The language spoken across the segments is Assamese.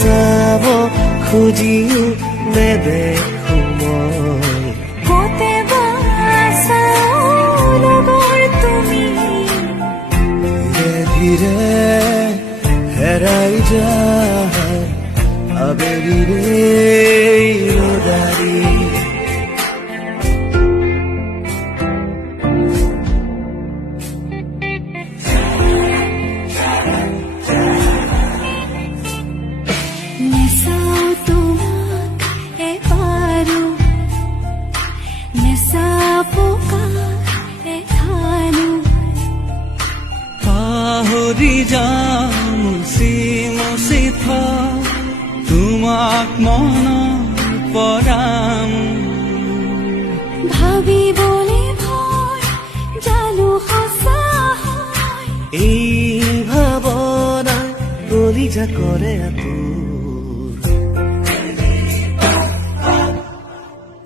চাব খুজিও নেদেখো মই কতে বাসাও লগৰ তুমি ধীৰে ধীৰে হেৰাই যায় আবেলিৰে ৰ'দাৰি নেচাও তোমাক এবাৰো নেচাবো কাষ এঠানো পাহৰি যাওঁ মুচি মুচি থওঁ তোমাক মনত পৰাম ভাবিবলে ভয় জানো সঁচা হয় এই ভাৱনা কলিজা কৰে আতুৰ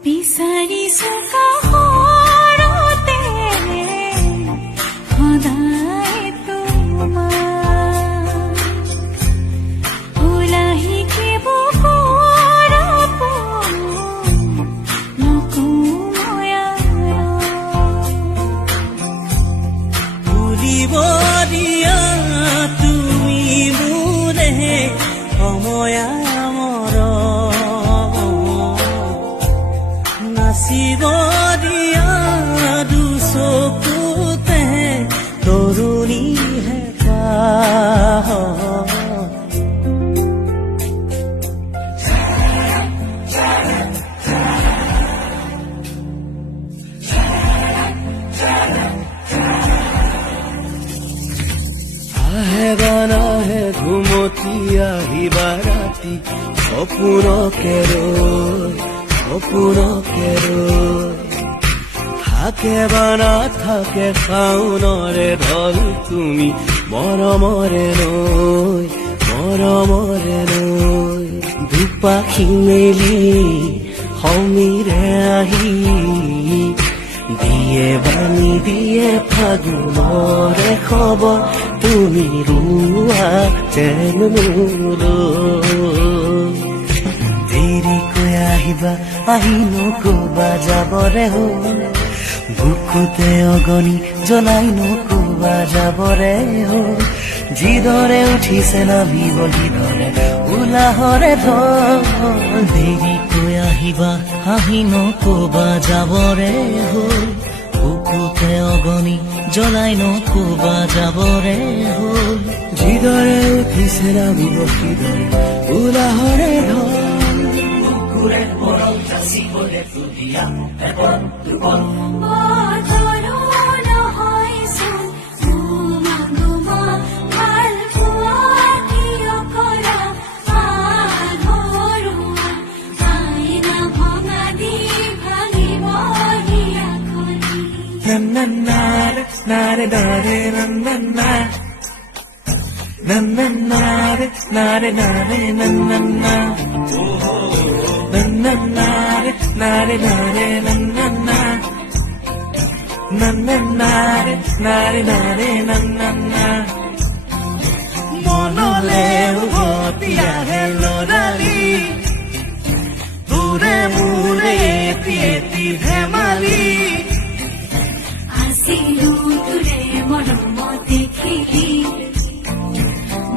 বিচাৰিছো কাষৰতে সদায় তোমাক ওলাহিকে বুকুৰ আপোন নকওঁ মই আৰু ফুৰিব দিয়া তুমি মোৰে সময় নাচিব দিয়া দুচকুতে তৰুণী হেঁপাহ আহে বা নাহে ঘুমতি আহিবা ৰাতি সপোনকে ৰৈ থাকে বা নাথাকে শাওনৰে ঢল তুমি মৰমৰে নৈ দুপাখি মেলি সমীৰে আহি দিয়ে বাণী দিয়ে ফাগুনৰে খবৰ তুমি ৰুৱা যেন মোলৈ দেৰিকৈ আহিবা আহি নকবা যাবৰে হ'ল বুকুতে অগণি জ্বলাই নকবা যাবৰে হ'ল যিদৰে উঠিছে নামিব সিদৰে উলাহৰে ঢল দেৰিকৈ আহিবা আহি নকবা যাবৰে হ'ল বুকুতে অগণি জ্বলাই নকবা যাবৰে হ'ল যিদৰে উঠিছে নামিব সিদৰে উলাহৰে ঢল বুকুৰে মৰম যাচিবলে তুলিয়া এপদ দুপদ বতৰো নহয়চোন তোমা ভাল পোৱা কিয় কৰা আধৰুৱা আইনা ভঙা দি ভাঙিব হিয়া খনি নাৰে নাৰে নাৰে নাৰে নাৰে নাৰে মনলে উভতি আহে লৰালি তোৰে মোৰে এটি ধেমালি আছিলো তোৰে মৰমতে খেলি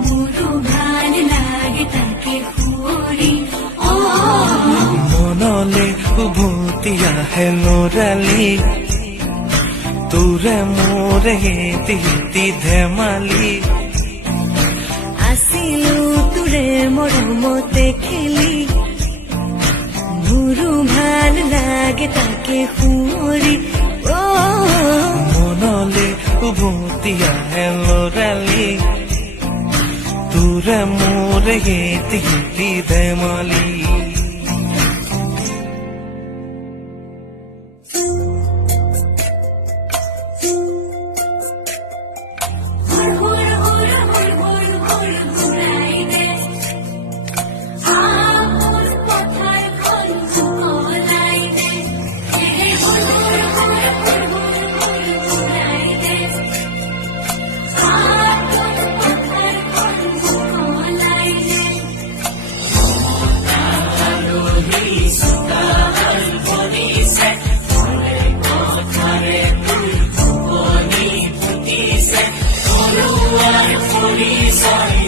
মোৰো ভাল লাগে তাকে সুঁৱৰি মনলে উভতি আহে লৰালি তোৰে মোৰে এটি ধেমালি আছিলো তোৰে মৰমতে খেলি মোৰো ভাল লাগে তাকে সুঁৱৰি মনলে উভতি আহে লৰালি তোৰে মোৰে এটি ধেমালি sorry.